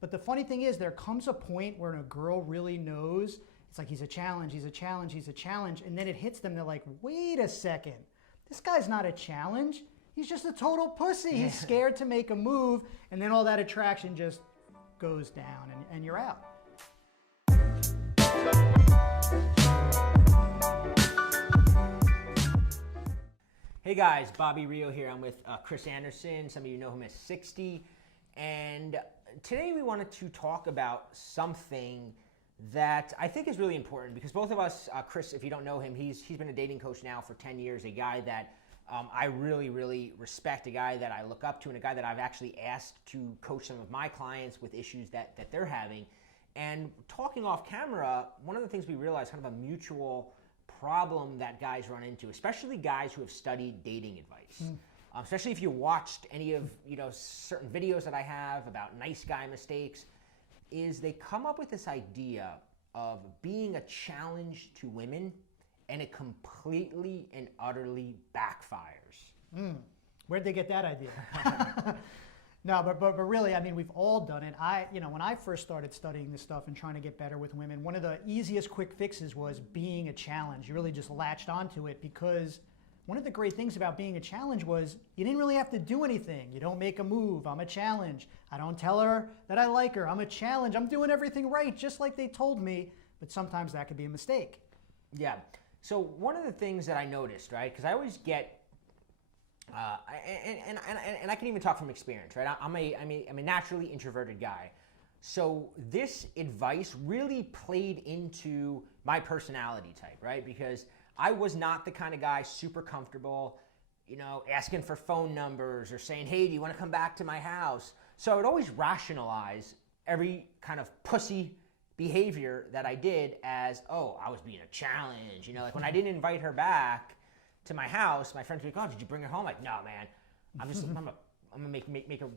But the funny thing is, there comes a point where a girl really knows, it's like, he's a challenge, he's a challenge, he's a challenge. And then it hits them, they're like, wait a second, this guy's not a challenge. He's just a total pussy. He's scared to make a move. And then all that attraction just goes down and you're out. Hey guys, Bobby Rio here. I'm with Chris Anderson. Some of you know him as 60. And today we wanted to talk about something that I think is really important because both of us, Chris, if you don't know him, he's been a dating coach now for 10 years, a guy that I really, really respect, a guy that I look up to, and a guy that I've actually asked to coach some of my clients with issues that they're having. And talking off camera, one of the things we realized, kind of a mutual problem that guys run into, especially guys who have studied dating advice. Especially if you watched any of certain videos that I have about nice guy mistakes, is they come up with this idea of being a challenge to women, and it completely and utterly backfires. Where'd they get that idea? No, but really, I mean, we've all done it. When I first started studying this stuff and trying to get better with women, one of the easiest quick fixes was being a challenge. You really just latched onto it because one of the great things about being a challenge was you didn't really have to do anything. You don't make a move. I'm a challenge. I don't tell her that I like her. I'm a challenge. I'm doing everything right, just like they told me. But sometimes that could be a mistake. Yeah. So one of the things that I noticed, right, because I always get, and I can even talk from experience, right? I'm a naturally introverted guy. So this advice really played into my personality type, right? Because I was not the kind of guy super comfortable, asking for phone numbers or saying, hey, do you want to come back to my house? So I would always rationalize every kind of pussy behavior that I did as, oh, I was being a challenge. Like when I didn't invite her back to my house, my friends would be like, oh, did you bring her home? Like, no, man, I'm gonna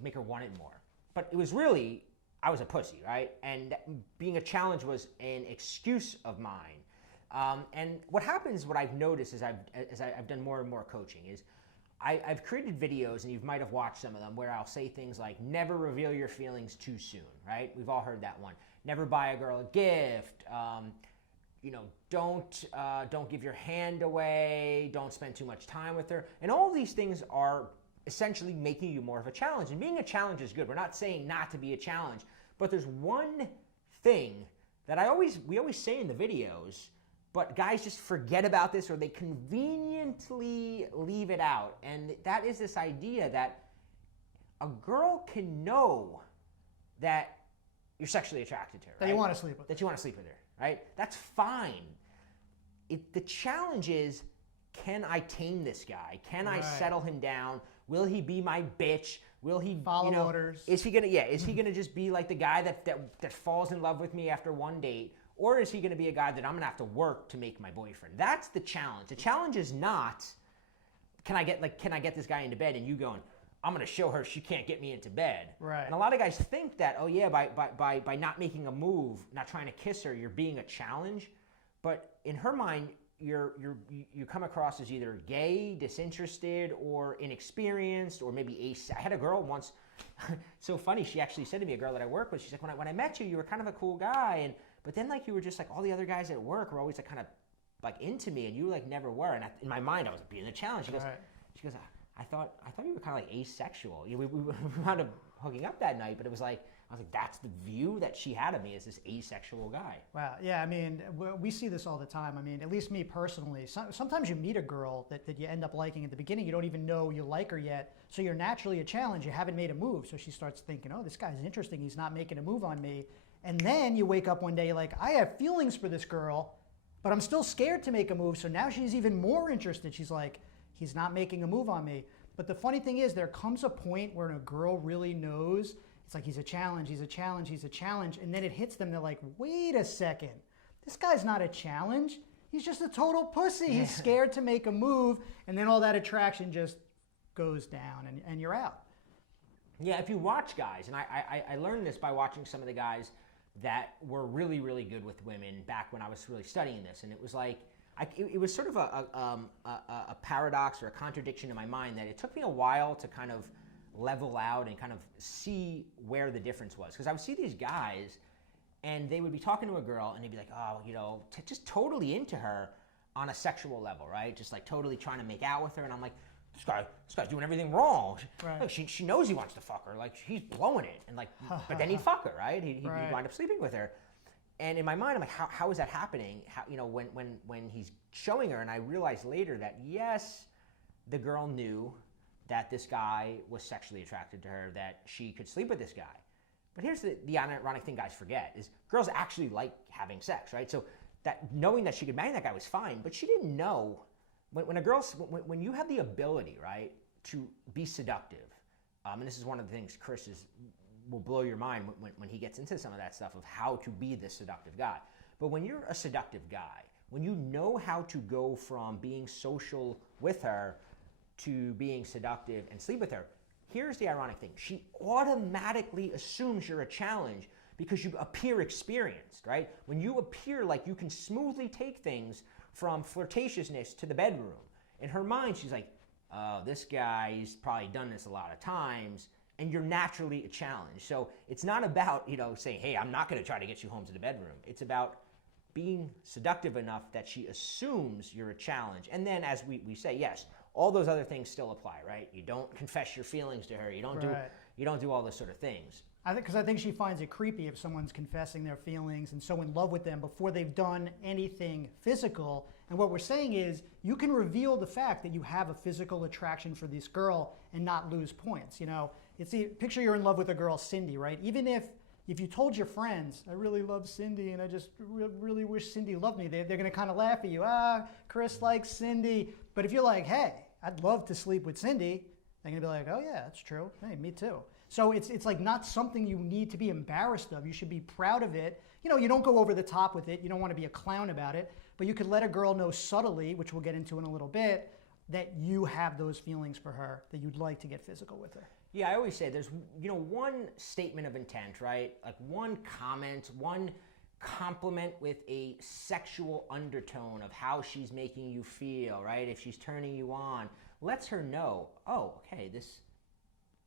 make her want it more. But it was really, I was a pussy, right? And being a challenge was an excuse of mine. And what happens, what I've noticed as I've done more and more coaching is I've created videos, and you might have watched some of them, where I'll say things like, never reveal your feelings too soon, right? We've all heard that one. Never buy a girl a gift. Don't give your hand away. Don't spend too much time with her. And all these things are essentially making you more of a challenge. And being a challenge is good. We're not saying not to be a challenge, but there's one thing that we always say in the videos, but guys just forget about this, or they conveniently leave it out. And that is this idea that a girl can know that you're sexually attracted to her. That you want to sleep with her. That you want to sleep with her, right? That's fine. The challenge is, can I tame this guy? Can I settle him down? Will he be my bitch? Will he follow orders? Is he gonna just be like the guy that falls in love with me after one date? Or is he gonna be a guy that I'm gonna have to work to make my boyfriend? That's the challenge. The challenge is not, can I get this guy into bed, and you going, I'm going to show her she can't get me into bed. Right. And a lot of guys think that, oh yeah, by not making a move, not trying to kiss her, you're being a challenge. But in her mind, you come across as either gay, disinterested, or inexperienced, or maybe I had a girl once, so funny, she actually said to me, a girl that I work with, she's like, when I met you, you were kind of a cool guy, but then like you were just like, all the other guys at work were always like kind of like into me, and you like never were. And in my mind, I was being a challenge. She goes, I thought you were kind of like asexual. We wound up hooking up that night, but it was like, I was like, that's the view that she had of me, as this asexual guy. Wow, yeah, I mean, we see this all the time. I mean, at least me personally, sometimes you meet a girl that you end up liking at the beginning, you don't even know you like her yet, so you're naturally a challenge, you haven't made a move, so she starts thinking, oh, this guy's interesting, he's not making a move on me, and then you wake up one day, you're like, I have feelings for this girl, but I'm still scared to make a move, so now she's even more interested. She's like, he's not making a move on me. But the funny thing is, there comes a point where a girl really knows, it's like, he's a challenge, he's a challenge, he's a challenge, and then it hits them, they're like, wait a second, this guy's not a challenge, he's just a total pussy, he's scared to make a move, and then all that attraction just goes down, and you're out. Yeah, if you watch guys, and I learned this by watching some of the guys that were really, really good with women back when I was really studying this, and it was like, it was sort of a paradox or a contradiction in my mind that it took me a while to kind of level out and kind of see where the difference was. Because I would see these guys and they would be talking to a girl and they'd be like, oh, you know, just totally into her on a sexual level, right? Just like totally trying to make out with her. And I'm like, this guy's doing everything wrong. Right. Like, she knows he wants to fuck her. Like, he's blowing it. And like, but then he'd fuck her, right? He'd wind up sleeping with her. And in my mind, I'm like, how is that happening? How, you know, when he's showing her, and I realized later that yes, the girl knew that this guy was sexually attracted to her, that she could sleep with this guy. But here's the ironic thing guys forget is girls actually like having sex, right? So that knowing that she could bang that guy was fine, but she didn't know when you have the ability, right, to be seductive, and this is one of the things Chris will blow your mind when he gets into some of that stuff of how to be this seductive guy. But when you're a seductive guy, when you know how to go from being social with her to being seductive and sleep with her, here's the ironic thing. She automatically assumes you're a challenge because you appear experienced, right? When you appear like you can smoothly take things from flirtatiousness to the bedroom, in her mind, she's like, oh, this guy's probably done this a lot of times, and you're naturally a challenge. So it's not about, you know, saying, hey, I'm not going to try to get you home to the bedroom. It's about being seductive enough that she assumes you're a challenge. And then as we say, yes, all those other things still apply, right? You don't confess your feelings to her. You don't do all those sort of things. Because I think she finds it creepy if someone's confessing their feelings and so in love with them before they've done anything physical. And what we're saying is you can reveal the fact that you have a physical attraction for this girl and not lose points. You know, picture you're in love with a girl, Cindy, right? Even if you told your friends, I really love Cindy and I just really wish Cindy loved me, they're going to kind of laugh at you. Chris likes Cindy. But if you're like, hey, I'd love to sleep with Cindy, they're going to be like, oh yeah, that's true. Hey, me too. So it's like not something you need to be embarrassed of. You should be proud of it. You know, you don't go over the top with it. You don't want to be a clown about it. But you could let a girl know subtly, which we'll get into in a little bit, that you have those feelings for her, that you'd like to get physical with her. Yeah, I always say there's, you know, one statement of intent, right? Like one comment, one compliment with a sexual undertone of how she's making you feel, right? If she's turning you on, lets her know, oh, okay, this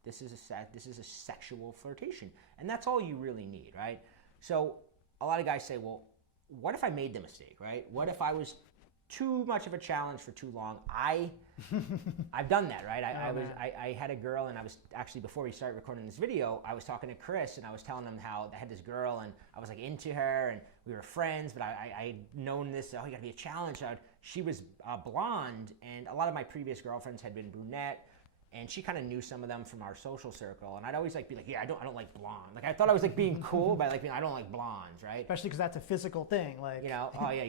is a sexual flirtation. And that's all you really need, right? So a lot of guys say, well, what if I made the mistake, right? What if I was too much of a challenge for too long? I've done that, right? I had a girl, and I was actually, before we started recording this video, I was talking to Chris and I was telling him how I had this girl and I was like into her and we were friends, but I had known this, oh, you gotta be a challenge. She was blonde, and a lot of my previous girlfriends had been brunette, and she kind of knew some of them from our social circle, and I'd always like be like, yeah, I don't like blonde. Like I thought I was like being cool by like being, I don't like blondes, right? Especially because that's a physical thing, like, you know, oh yeah,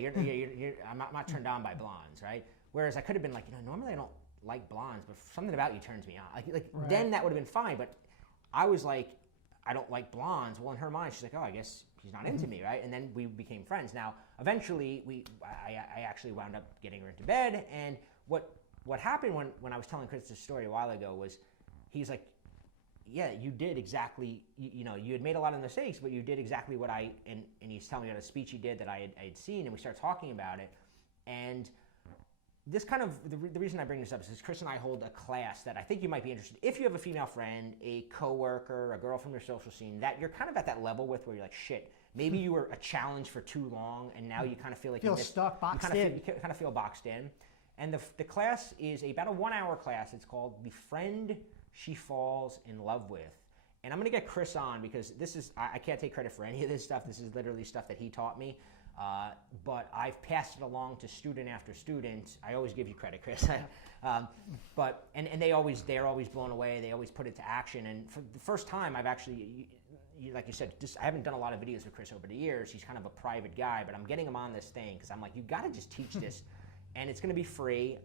I'm not turned on by blondes, right? Whereas I could have been like, you know, normally I don't like blondes, but something about you turns me on. Like right. Then that would have been fine, but I was like, I don't like blondes. Well, in her mind, she's like, oh, I guess he's not into me, right? And then we became friends. Now, eventually, I actually wound up getting her into bed, and what happened when I was telling Chris this story a while ago was, he's like, yeah, you did exactly, you know, you had made a lot of mistakes, but you did exactly what and he's telling me about a speech he did that I had seen, and we started talking about it. And this kind of, the reason I bring this up is because Chris and I hold a class that I think you might be interested in. If you have a female friend, a coworker, a girl from your social scene, that you're kind of at that level with where you're like, shit, maybe you were a challenge for too long, and now you kind of feel like you stuck, boxed in. You kind of feel boxed in. And the class is about a 1-hour class. It's called The Friend She Falls in Love With. And I'm going to get Chris on because this is, I can't take credit for any of this stuff. This is literally stuff that he taught me. But I've passed it along to student after student. I always give you credit, Chris. But they're always blown away. They always put it to action. And for the first time, I've actually, like you said, I haven't done a lot of videos with Chris over the years. He's kind of a private guy, but I'm getting him on this thing because I'm like, you got to just teach this. And it's going to be free.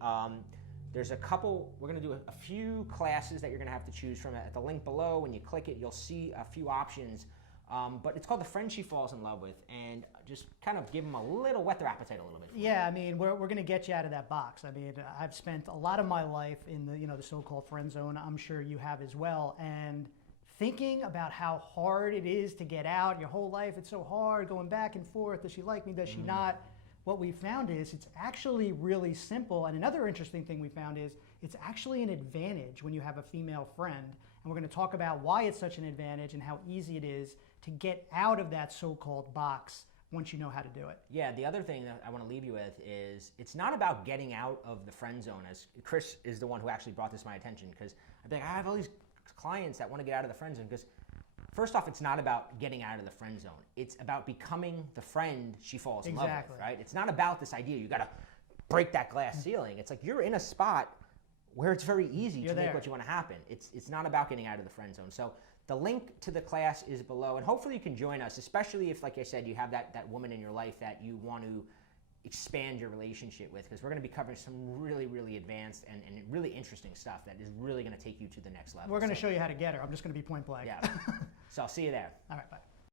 There's a couple, we're going to do a few classes that you're going to have to choose from. At the link below, when you click it, you'll see a few options. But it's called The Friend She Falls in Love With, and just kind of give them whet their appetite a little bit. Yeah, I mean, we're going to get you out of that box. I mean, I've spent a lot of my life in the so-called friend zone. I'm sure you have as well. And thinking about how hard it is to get out, your whole life, it's so hard, going back and forth. Does she like me? Does she not? What we found is it's actually really simple. And another interesting thing we found is it's actually an advantage when you have a female friend. and we're going to talk about why it's such an advantage and how easy it is to get out of that so-called box once you know how to do it. Yeah, the other thing that I want to leave you with is it's not about getting out of the friend zone, as Chris is the one who actually brought this to my attention, because I think I have all these clients that want to get out of the friend zone, because first off, it's not about getting out of the friend zone. It's about becoming the friend she falls in love with, right? It's not about this idea, you got to break that glass ceiling. It's like you're in a spot where it's very easy to make what you want to happen. It's not about getting out of the friend zone. So the link to the class is below, and hopefully you can join us, especially if, like I said, you have that woman in your life that you want to expand your relationship with, because we're going to be covering some really, really advanced and really interesting stuff that is really going to take you to the next level. We're going to show you how to get her. I'm just going to be point blank. Yeah. So I'll see you there. All right, bye.